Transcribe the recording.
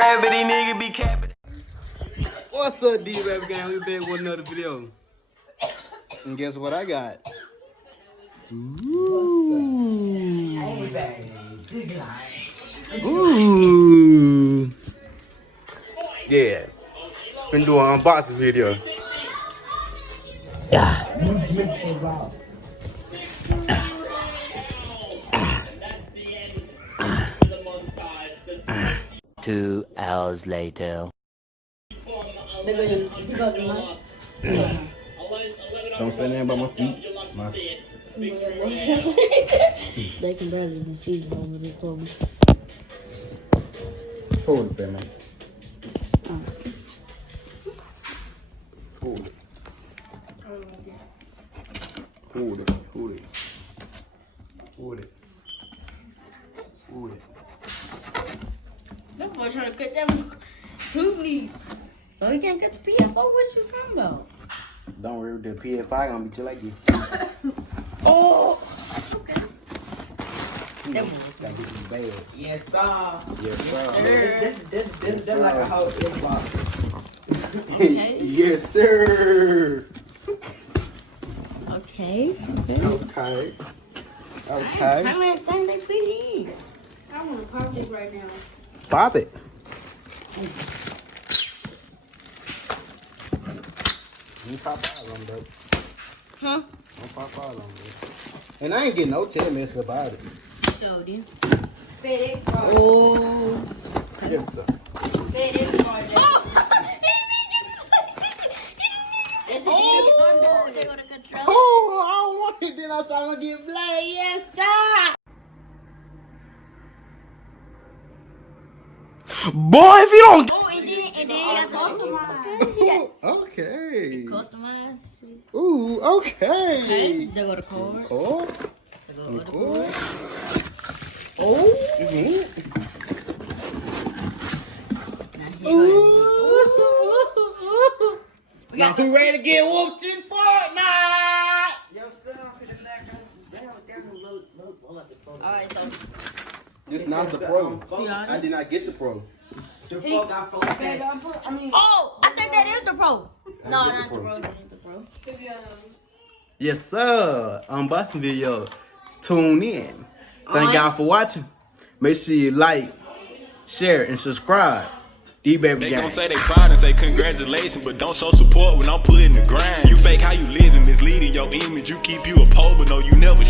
rabbit, these niggas be capping. What's up, D-Rap gang? We back with another video. And guess what I got? Ooh. Yeah. Been doing an unboxing video. Yeah. 2 hours later. Don't say nothing about my feet. They can barely be seen over the phone. Hold it, fam, man. Hold it. Hold it. Hold it. Hold it. Hold it. That boy trying to cut them to me. So he can't get the PFO. What you talking about? Don't worry, the PF5 gonna be just like you. Oh! Gotta get these bags. Yes, sir. Yes, sir. That's like a whole inbox. Okay. Yes, sir. Okay. Okay. Okay. How many things they fit in? I want to pop this right now. Pop it. You pop all on them, though. Huh? Don't pop all on them. And I ain't getting no 10 minutes about it. So then. FedEx. Oh. Yes, sir. FedEx. That's it. They go to control. Oh, I don't want it. Then I saw him get bloody. Yes, sir. Boy, if you don't. Oh, and then customized. Okay. Customized. Ooh, okay. Okay. They go to card. Cool. They go to Cool. card. Oh. Mm-hmm. Now here go the- Now who ready to get whooped in Fortnite? Yo, son, Alright, so. It's not the pro. See, I did not get the pro. the fuck got 4 stacks. Oh, I think that is the pro. No, get not the the pro. pro. That is the pro. Yes, sir. Unboxing video. Tune in. Thank y'all for watching. Make sure you like, share, and subscribe. D-Baby They Gang. gon' say they proud and say congratulations, but don't show support when I'm putting the grind. You fake how you live and misleading your image. You keep you a pole, but no, you never